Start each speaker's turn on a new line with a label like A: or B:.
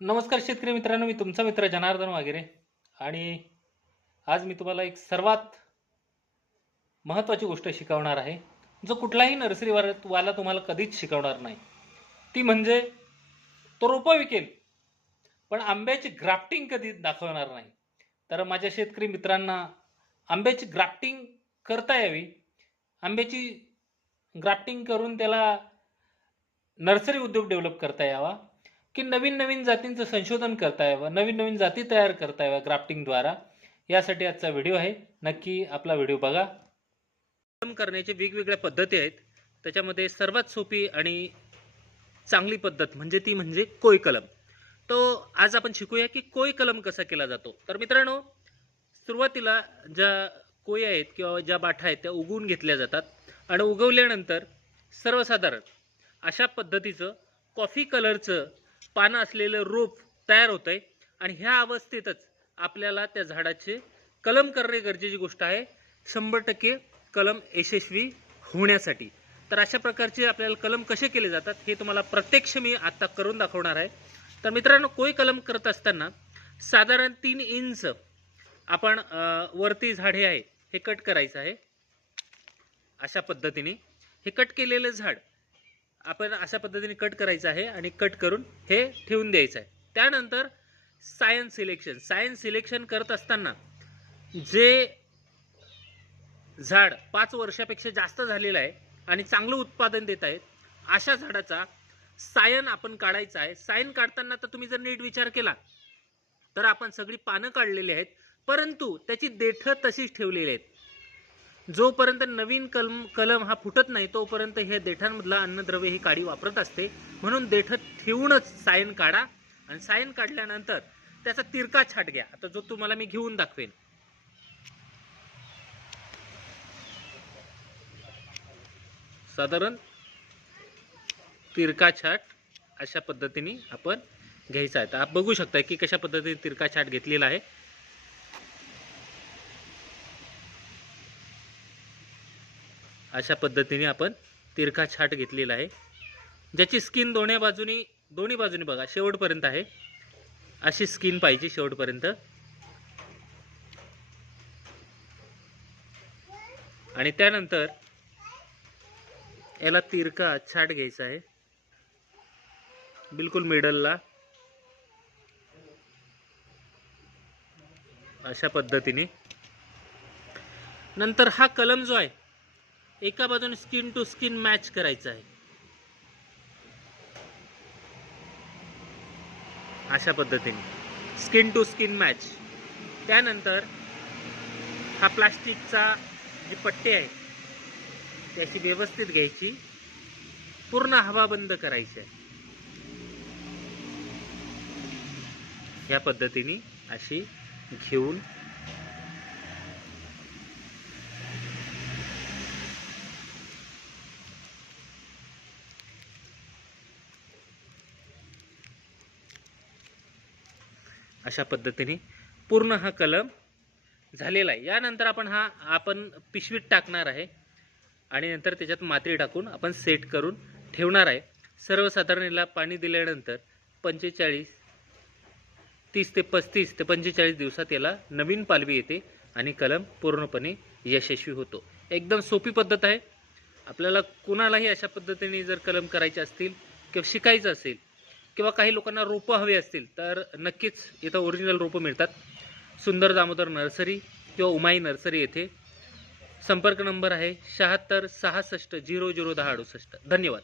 A: नमस्कार शेतकरी मित्रांनो मी तुमचा मित्र जनार्दन वागेरे आणि आज मी तुम्हाला एक सर्वात महत्त्वाची गोष्ट शिकवणार आहे जो कुठलाही नर्सरीवाला वाला तुम्हाला कधीच शिकवणार नाही. ती म्हणजे तो रोपं विकेल पण आंब्याची ग्राफ्टिंग कधी दाखवणार नाही. तर माझ्या शेतकरी मित्रांना आंब्याची ग्राफ्टिंग करता यावी. आंब्याची ग्राफ्टिंग करून त्याला नर्सरी उद्योग डेव्हलप करता यावा. की नवीन नवीन जातींचं संशोधन करता यावं नवीन नवीन जाती तयार करता याव्या ग्राफ्टिंगद्वारा यासाठी आजचा व्हिडिओ आहे. नक्की आपला व्हिडिओ बघा. कलम करण्याच्या वेगवेगळ्या पद्धती आहेत. त्याच्यामध्ये सर्वात सोपी आणि चांगली पद्धत म्हणजे ती म्हणजे कोय कलम. तो आज आपण शिकूया की कोय कलम कसा केला जातो. तर मित्रांनो सुरुवातीला ज्या कोय आहेत किंवा ज्या बाठा आहेत त्या उगवून घेतल्या जातात आणि उगवल्यानंतर सर्वसाधारण अशा पद्धतीचं कॉफी कलरचं पानं असलेलं रोप तयार होतं आहे आणि ह्या अवस्थेतच आपल्याला त्या झाडाचे कलम करणे गरजेची गोष्ट आहे. शंभर टक्के कलम यशस्वी होण्यासाठी. तर अशा प्रकारचे आपल्याला कलम कसे केले जातात हे तुम्हाला प्रत्यक्ष मी आत्ता करून दाखवणार आहे. तर मित्रांनो कोई कलम करत असताना साधारण तीन इंच आपण वरती झाडे आहे हे कट करायचं आहे. अशा पद्धतीने हे कट केलेलं झाड आपण अशा पद्धतीने कट करायचं आहे आणि कट करून हे ठेवून द्यायचं आहे. त्यानंतर सायन्स सिलेक्शन सायन्स सिलेक्शन करत असताना जे झाड पाच वर्षापेक्षा जास्त झालेलं आहे आणि चांगलं उत्पादन देत आहेत अशा झाडाचा सायन आपण काढायचा आहे. सायन काढताना तर तुम्ही जर नीट विचार केला तर आपण सगळी पानं काढलेली आहेत परंतु त्याची देठं तशीच ठेवलेली आहेत. जोपर्यंत नवीन कलम कलम हा फुटत नाही तोपर्यंत हे देठांमधला अन्नद्रव्य ही काडी वापरत असते. म्हणून देठ ठेवूनच सायन काढा आणि सायन काढल्यानंतर त्याचा तिरका छाट घ्या. आता जो तुम्हाला मी घेऊन दाखवेन. साधारण तिरका छाट अशा पद्धतीने आपण घ्यायचा आहे. तर आप बघू शकता की कशा पद्धतीने तिरका छाट घेतलेला आहे. अशा पद्धतीने आपण तिरका छाट घेतलेला आहे. ज्याची स्किन दोन्ही बाजूनी दोन्ही बाजूनी बघा शेवटपर्यंत आहे. अशी स्किन पाहिजे शेवटपर्यंत. आणि त्यानंतर याला तिरका छाट घ्यायचा आहे. बिलकुल मिडलला अशा पद्धतीने. नंतर हा कलम जो आहे एका बाजूने स्किन टू स्किन मॅच करायचा आहे. अशा पद्धतीने. Skin to skin match. त्यानंतर हा प्लास्टिकचा जी पट्टी आहे त्याची व्यवस्थित घ्यायची. पूर्ण हवा बंद करायची आहे. या पद्धतीने अशी घेऊन अशा पद्धतीने पूर्ण हा कलम झालेला आहे. यानंतर आपण हा आपण पिशवीत टाकणार आहे आणि नंतर त्याच्यात माती टाकून आपण सेट करून ठेवणार आहे. सर्वसाधारण याला पाणी दिल्यानंतर पंचेचाळीस तीस ते पस्तीस ते पंचेचाळीस दिवसात याला नवीन पालवी येते आणि कलम पूर्णपणे यशस्वी होतो. एकदम सोपी पद्धत आहे. आपल्याला कुणालाही अशा पद्धतीने जर कलम करायचे असतील किंवा शिकायचं असेल किंवा काही लोकांना रोपं हवी असतील तर नक्कीच इथं ओरिजिनल रोपं मिळतात. सुंदर दामोदर नर्सरी किंवा उमाई नर्सरी येथे. संपर्क नंबर आहे शहात्तर सहासष्ट झिरो झिरो दहा अडुसष्ट. धन्यवाद.